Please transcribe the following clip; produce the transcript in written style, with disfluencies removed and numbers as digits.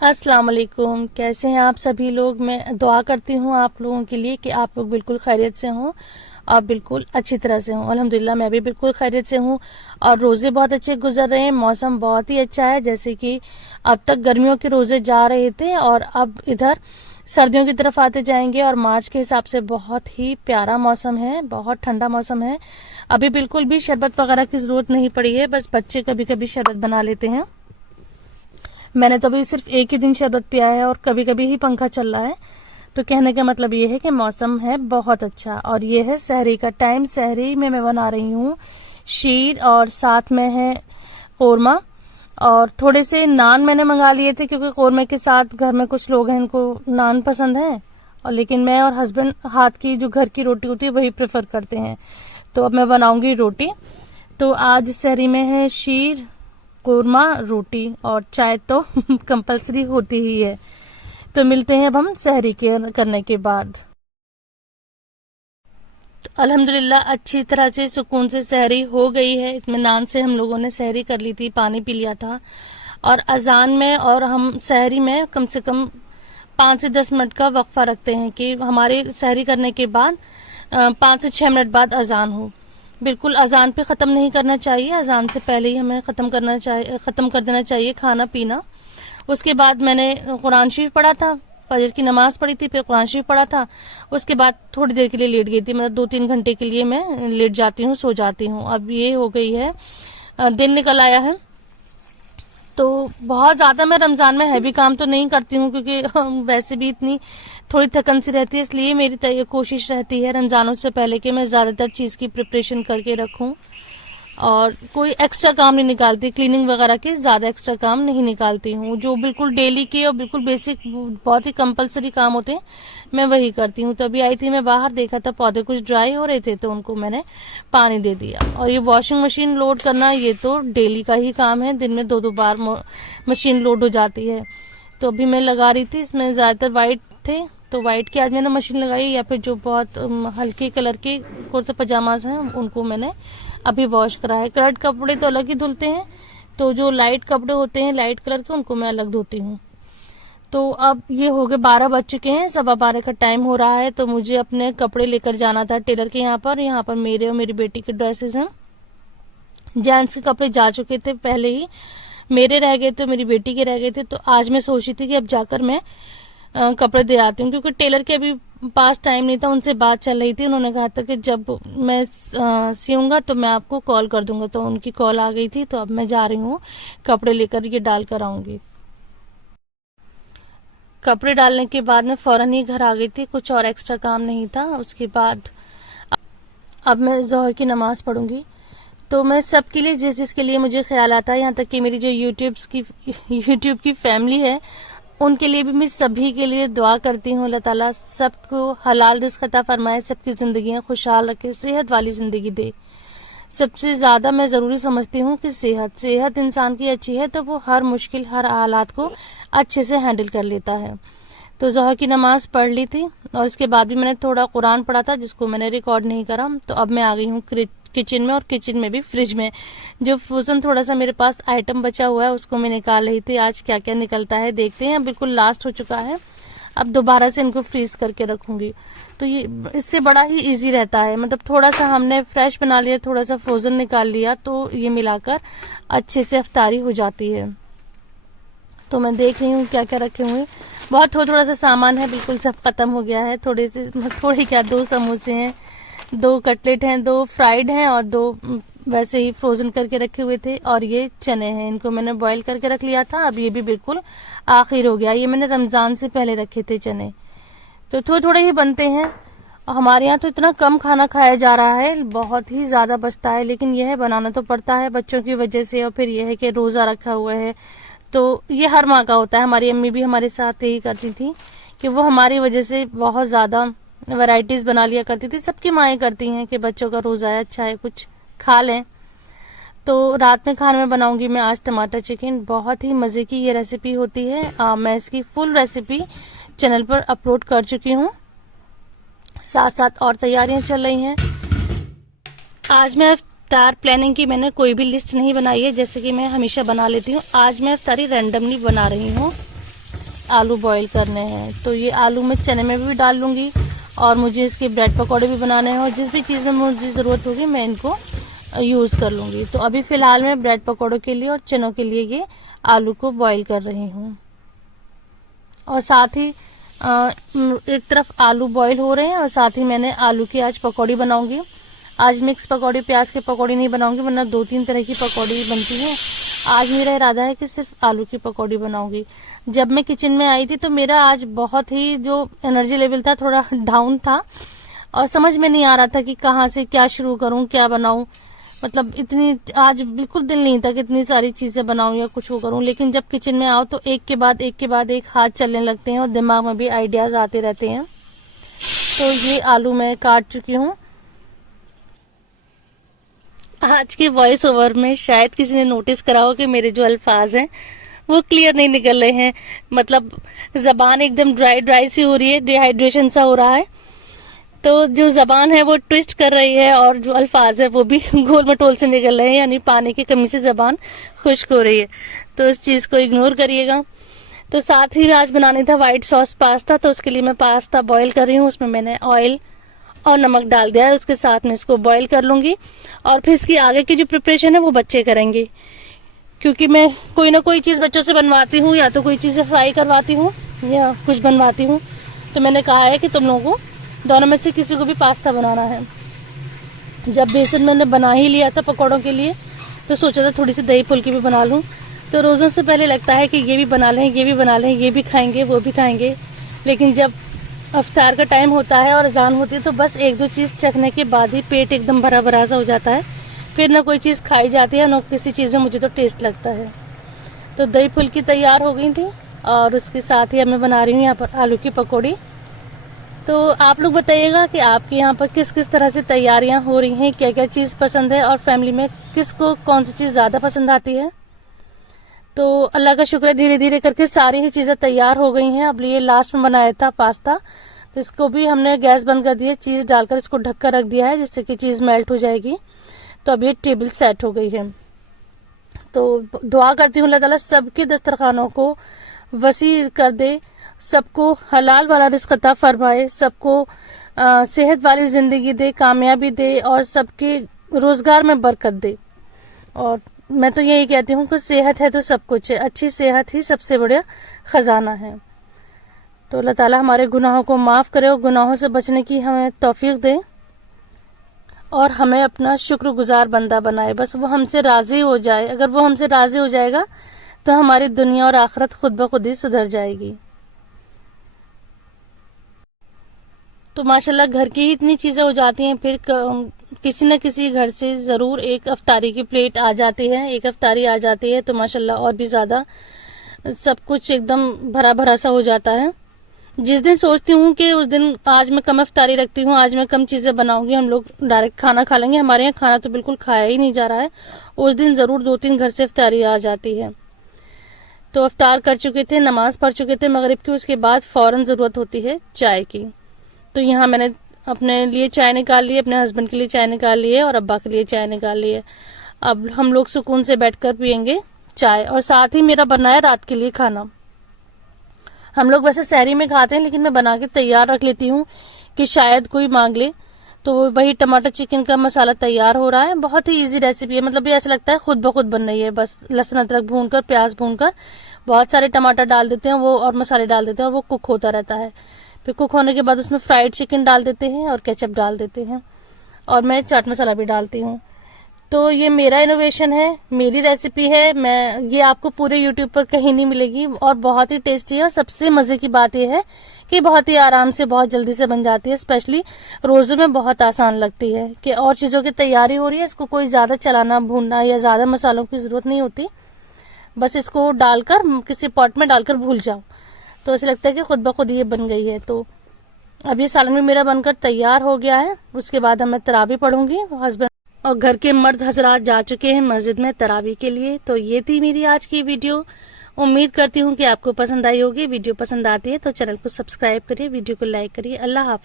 अस्सलाम वालेकुम। कैसे हैं आप सभी लोग। मैं दुआ करती हूँ आप लोगों के लिए कि आप लोग बिल्कुल खैरियत से हों और बिल्कुल अच्छी तरह से हों। अल्हम्दुलिल्लाह मैं भी बिल्कुल खैरियत से हूँ और रोज़े बहुत अच्छे गुजर रहे हैं। मौसम बहुत ही अच्छा है। जैसे कि अब तक गर्मियों के रोज़े जा रहे थे और अब इधर सर्दियों की तरफ आते जाएंगे और मार्च के हिसाब से बहुत ही प्यारा मौसम है, बहुत ठंडा मौसम है। अभी बिल्कुल भी शरबत वगैरह की ज़रूरत नहीं पड़ी है, बस बच्चे कभी कभी शरबत बना लेते हैं। मैंने तो अभी सिर्फ एक ही दिन शरबत पिया है और कभी कभी ही पंखा चल रहा है। तो कहने का मतलब ये है कि मौसम है बहुत अच्छा। और ये है सहरी का टाइम। सहरी में मैं बना रही हूँ शीर और साथ में है कौरमा और थोड़े से नान मैंने मंगा लिए थे, क्योंकि कौरमे के साथ घर में कुछ लोग हैं इनको नान पसंद है और लेकिन मैं और हस्बैंड हाथ की जो घर की रोटी होती है वही प्रेफर करते हैं। तो अब मैं बनाऊंगी रोटी। तो आज सहरी में है शीर, कौरमा, रोटी और चाय तो कंपलसरी होती ही है। तो मिलते हैं अब हम सहरी के करने के बाद। तो अल्हम्दुलिल्लाह अच्छी तरह से सुकून से सहरी हो गई है। इत्मीनान से हम लोगों ने सहरी कर ली थी, पानी पी लिया था। और अजान में और हम सहरी में कम से कम 5 से 10 मिनट का वक्फा रखते हैं कि हमारे सहरी करने के बाद 5 से 6 मिनट बाद अजान हो। बिल्कुल अजान पे ख़त्म नहीं करना चाहिए, अजान से पहले ही हमें ख़त्म कर देना चाहिए खाना पीना। उसके बाद मैंने कुरान शरीफ पढ़ा था, फजर की नमाज पढ़ी थी, फिर कुरान शरीफ पढ़ा था। उसके बाद थोड़ी देर के लिए लेट गई थी, मतलब 2-3 घंटे के लिए मैं लेट जाती हूँ, सो जाती हूँ। अब ये हो गई है, दिन निकल आया है। तो बहुत ज़्यादा मैं रमज़ान में हैवी काम तो नहीं करती हूँ, क्योंकि वैसे भी इतनी थोड़ी थकन सी रहती है, इसलिए मेरी कोशिश रहती है रमज़ानों से पहले कि मैं ज़्यादातर चीज़ की प्रिपरेशन करके रखूँ और कोई एक्स्ट्रा काम नहीं निकालती। क्लीनिंग वगैरह के ज़्यादा एक्स्ट्रा काम नहीं निकालती हूँ। जो बिल्कुल डेली के और बिल्कुल बेसिक बहुत ही कंपलसरी काम होते हैं मैं वही करती हूँ। तो अभी आई थी मैं बाहर, देखा था पौधे कुछ ड्राई हो रहे थे तो उनको मैंने पानी दे दिया। और ये वॉशिंग मशीन लोड करना ये तो डेली का ही काम है, दिन में 2-2 बार मशीन लोड हो जाती है। तो अभी मैं लगा रही थी, इसमें ज़्यादातर वाइट थे तो वाइट की आज मैंने मशीन लगाई, या फिर जो बहुत हल्के कलर के कुर्ते पजामाज हैं उनको मैंने अभी वॉश करा है। कलर्ड कपड़े तो अलग ही धुलते हैं, तो जो लाइट कपड़े होते हैं लाइट कलर के उनको मैं अलग धोती हूँ। तो अब ये हो गए 12 बज चुके हैं, 12:15 का टाइम हो रहा है। तो मुझे अपने कपड़े लेकर जाना था टेलर के यहाँ पर मेरे और मेरी बेटी के ड्रेसेस हैं। जेंट्स के कपड़े जा चुके थे पहले ही, मेरे रह गए थे, मेरी बेटी के रह गए थे। तो आज मैं सोची थी कि अब जाकर मैं कपड़े दे आती हूँ, क्योंकि टेलर के अभी पास टाइम नहीं था। उनसे बात चल रही थी, उन्होंने कहा था कि जब मैं सियूंगा तो मैं आपको कॉल कर दूंगा। तो उनकी कॉल आ गई थी, तो अब मैं जा रही हूँ कपड़े लेकर ये डाल कर आऊंगी। कपड़े डालने के बाद मैं फौरन ही घर आ गई थी, कुछ और एक्स्ट्रा काम नहीं था। उसके बाद अब मैं जोहर की नमाज पढ़ूंगी। तो मैं सबके लिए, जिसके लिए मुझे ख्याल आता है, यहाँ तक कि मेरी जो यूट्यूब की फैमिली है उनके लिए भी मैं सभी के लिए दुआ करती हूँ। अल्लाह ताला सबको हलाल रिज़्क़ अता फरमाए, सबकी ज़िंदगियाँ खुशहाल रखे, सेहत वाली ज़िंदगी दे। सबसे ज़्यादा मैं ज़रूरी समझती हूँ कि सेहत इंसान की अच्छी है तो वो हर मुश्किल, हर हालात को अच्छे से हैंडल कर लेता है। तो ज़ोहर की नमाज़ पढ़ ली थी और इसके बाद भी मैंने थोड़ा कुरान पढ़ा था, जिसको मैंने रिकॉर्ड नहीं करा। तो अब मैं आ गई हूँ किचन में, और किचन में भी फ्रिज में जो फ्रोजन थोड़ा सा मेरे पास आइटम बचा हुआ है उसको मैं निकाल रही थी। आज क्या क्या निकलता है देखते हैं। बिल्कुल लास्ट हो चुका है, अब दोबारा से इनको फ्रीज करके रखूंगी। तो ये इससे बड़ा ही इजी रहता है, मतलब थोड़ा सा हमने फ्रेश बना लिया, थोड़ा सा फ्रोजन निकाल लिया, तो ये मिलाकर अच्छे से अफ्तारी हो जाती है। तो मैं देख रही हूँ क्या क्या रखे हुए, बहुत थोड़ा सा सामान है, बिल्कुल सब खत्म हो गया है। थोड़े क्या 2 समोसे हैं, 2 कटलेट हैं, 2 फ्राइड हैं और 2 वैसे ही फ्रोजन करके रखे हुए थे। और ये चने हैं, इनको मैंने बॉईल करके रख लिया था। अब ये भी बिल्कुल आखिर हो गया, ये मैंने रमज़ान से पहले रखे थे चने। तो थोड़े थोड़े ही बनते हैं। हमारे यहाँ तो इतना कम खाना खाया जा रहा है, बहुत ही ज़्यादा बचता है, लेकिन यह है बनाना तो पड़ता है बच्चों की वजह से। और फिर यह है कि रोज़ा रखा हुआ है, तो ये हर माँ का होता है। हमारी अम्मी भी हमारे साथ यही करती थी कि वो हमारी वजह से बहुत ज़्यादा वैरायटीज़ बना लिया करती थी। सबकी माएँ करती हैं कि बच्चों का रोज़ा है, अच्छा है, कुछ खा लें। तो रात में खाने में बनाऊंगी मैं आज टमाटर चिकन। बहुत ही मज़े की ये रेसिपी होती है। मैं इसकी फुल रेसिपी चैनल पर अपलोड कर चुकी हूँ, साथ साथ और तैयारियां चल रही हैं। आज मैं इफ्तार प्लानिंग की मैंने कोई भी लिस्ट नहीं बनाई है, जैसे कि मैं हमेशा बना लेती हूँ। आज मैं इफ्तारी रैंडमली बना रही हूँ। आलू बॉईल करने हैं। तो ये आलू मैं चने में भी डाल लूँगी और मुझे इसके ब्रेड पकौड़े भी बनाने हैं और जिस भी चीज़ में मुझे ज़रूरत होगी मैं इनको यूज़ कर लूँगी। तो अभी फ़िलहाल मैं ब्रेड पकौड़ों के लिए और चनों के लिए ये आलू को बॉईल कर रही हूँ। और साथ ही एक तरफ आलू बॉईल हो रहे हैं और साथ ही मैंने आलू की आज पकौड़ी बनाऊंगी। आज मिक्स पकौड़ी, प्याज की पकौड़ी नहीं बनाऊंगी, वरना 2-3 तरह की पकौड़ी बनती है। आज मेरा इरादा है कि सिर्फ आलू की पकौड़ी बनाऊंगी। जब मैं किचन में आई थी तो मेरा आज बहुत ही जो एनर्जी लेवल था थोड़ा डाउन था और समझ में नहीं आ रहा था कि कहाँ से क्या शुरू करूँ, क्या बनाऊँ। मतलब इतनी आज बिल्कुल दिल नहीं था कि इतनी सारी चीजें बनाऊं या कुछ वो करूं। लेकिन जब किचन में आओ तो एक के बाद एक हाथ चलने लगते हैं और दिमाग में भी आइडियाज आते रहते हैं। तो ये आलू मैं काट चुकी हूँ। आज के वॉइस ओवर में शायद किसी ने नोटिस करा हो कि मेरे जो अल्फाज हैं वो क्लियर नहीं निकल रहे हैं। मतलब जबान एकदम ड्राई सी हो रही है, डिहाइड्रेशन सा हो रहा है। तो जो जबान है वो ट्विस्ट कर रही है और जो अल्फाज है वो भी गोल मटोल से निकल रहे हैं, यानी पानी की कमी से जबान खुश्क हो रही है। तो इस चीज़ को इग्नोर करिएगा। तो साथ ही आज बनाने था व्हाइट सॉस पास्ता। तो उसके लिए मैं पास्ता बॉईल कर रही हूँ। उसमें मैंने ऑयल और नमक डाल दिया है। उसके साथ में इसको बॉईल कर लूँगी और फिर इसकी आगे की जो प्रिपरेशन है वो बच्चे करेंगे, क्योंकि मैं कोई ना कोई चीज़ बच्चों से बनवाती हूँ, या तो कोई चीज़ें फ्राई करवाती हूँ या कुछ बनवाती हूँ। तो मैंने कहा है कि तुम लोगों को दोनों में से किसी को भी पास्ता बनाना है। जब बेसन मैंने बना ही लिया था पकौड़ों के लिए तो सोचा था थोड़ी सी दही फुल्की भी बना लूँ। तो रोज़ों से पहले लगता है कि ये भी बना लें, ये भी बना लें, ये भी खाएंगे, वो भी खाएंगे। लेकिन जब अफ्तार का टाइम होता है और अजान होती है तो बस 1-2 चीज़ चखने के बाद ही पेट एकदम भरा भरा सा हो जाता है। फिर ना कोई चीज़ खाई जाती है, ना किसी चीज़ में मुझे तो टेस्ट लगता है। तो दही फुल्की तैयार हो गई थी और उसके साथ ही अब मैं बना रही हूँ यहाँ पर आलू की पकौड़ी। तो आप लोग बताइएगा कि आपके यहाँ पर किस किस तरह से तैयारियां हो रही हैं, क्या क्या चीज़ पसंद है और फैमिली में किसको कौन सी चीज़ ज़्यादा पसंद आती है। तो अल्लाह का शुक्र है धीरे धीरे करके सारी ही चीज़ें तैयार हो गई हैं। अब ये लास्ट में बनाया था पास्ता, तो इसको भी हमने गैस बंद कर दिया, चीज़ डालकर इसको ढक कर रख दिया है जिससे कि चीज़ मेल्ट हो जाएगी। तो अब ये टेबल सेट हो गई है। तो दुआ करती हूँ अल्लाह ताला सबके दस्तरखानों को वसी कर दे, सबको हलाल वाला रिज़्क़ अता फरमाए, सबको सेहत वाली ज़िंदगी दे, कामयाबी दे और सबके रोज़गार में बरकत दे। और मैं तो यही कहती हूँ कि सेहत है तो सब कुछ है, अच्छी सेहत ही सबसे बड़ा ख़जाना है। तो अल्लाह ताला हमारे गुनाहों को माफ़ करे और गुनाहों से बचने की हमें तौफीक दे और हमें अपना शुक्रगुजार बंदा बनाए। बस वो हमसे राज़ी हो जाए। अगर वो हमसे राज़ी हो जाएगा तो हमारी दुनिया और आखिरत खुद ब खुद ही सुधर जाएगी। तो माशाल्लाह घर की ही इतनी चीज़ें हो जाती हैं, फिर किसी न किसी घर से ज़रूर एक अफ्तारी की प्लेट आ जाती है, एक अफ्तारी आ जाती है। तो माशाल्लाह और भी ज़्यादा सब कुछ एकदम भरा भरा सा हो जाता है। जिस दिन सोचती हूँ कि उस दिन आज मैं कम अफ्तारी रखती हूँ, आज मैं कम चीज़ें बनाऊंगी, हम लोग डायरेक्ट खाना खा लेंगे, हमारे यहाँ खाना तो बिल्कुल खाया ही नहीं जा रहा है, उस दिन ज़रूर 2-3 घर से अफ्तारी आ जाती है। तो अफ्तार कर चुके थे, नमाज पढ़ चुके थे मगरिब की, उसके बाद फ़ौरन ज़रूरत होती है चाय की। तो यहाँ मैंने अपने लिए चाय निकाल ली, अपने हस्बैंड के लिए चाय निकाल ली है और अब्बा के लिए चाय निकाल ली है। अब हम लोग सुकून से बैठकर पियेंगे चाय। और साथ ही मेरा बना है रात के लिए खाना। हम लोग वैसे सहरी में खाते हैं, लेकिन मैं बना के तैयार रख लेती हूँ कि शायद कोई मांग ले। तो वही टमाटर चिकन का मसाला तैयार हो रहा है। बहुत ही इजी रेसिपी है, मतलब ये ऐसा लगता है खुद ब खुद बन रही है। बस लहसुन अदरक भूनकर, प्याज भूनकर, बहुत सारे टमाटर डाल देते हैं वो और मसाले डाल देते हैं और वो कुक होता रहता है। फिर कुक होने के बाद उसमें फ्राइड चिकन डाल देते हैं और केचप डाल देते हैं और मैं चाट मसाला भी डालती हूँ। तो ये मेरा इनोवेशन है, मेरी रेसिपी है। ये आपको पूरे यूट्यूब पर कहीं नहीं मिलेगी और बहुत ही टेस्टी है। और सबसे मज़े की बात यह है कि बहुत ही आराम से, बहुत जल्दी से बन जाती है। स्पेशली रोज़ों में बहुत आसान लगती है कि और चीज़ों की तैयारी हो रही है, इसको कोई ज़्यादा चलाना, भूनना या ज़्यादा मसालों की ज़रूरत नहीं होती। बस इसको डालकर किसी पॉट में डालकर भूल जाओ तो ऐसा लगता है कि खुद ब खुद ये बन गई है। तो अब ये सालन भी मेरा बनकर तैयार हो गया है। उसके बाद मैं तरावी पढ़ूंगी। हस्बैंड और घर के मर्द हजरात जा चुके हैं मस्जिद में तरावी के लिए। तो ये थी मेरी आज की वीडियो। उम्मीद करती हूँ कि आपको पसंद आई होगी। वीडियो पसंद आती है तो चैनल को सब्सक्राइब करिए, वीडियो को लाइक करिए। अल्लाह हाफ़िज़।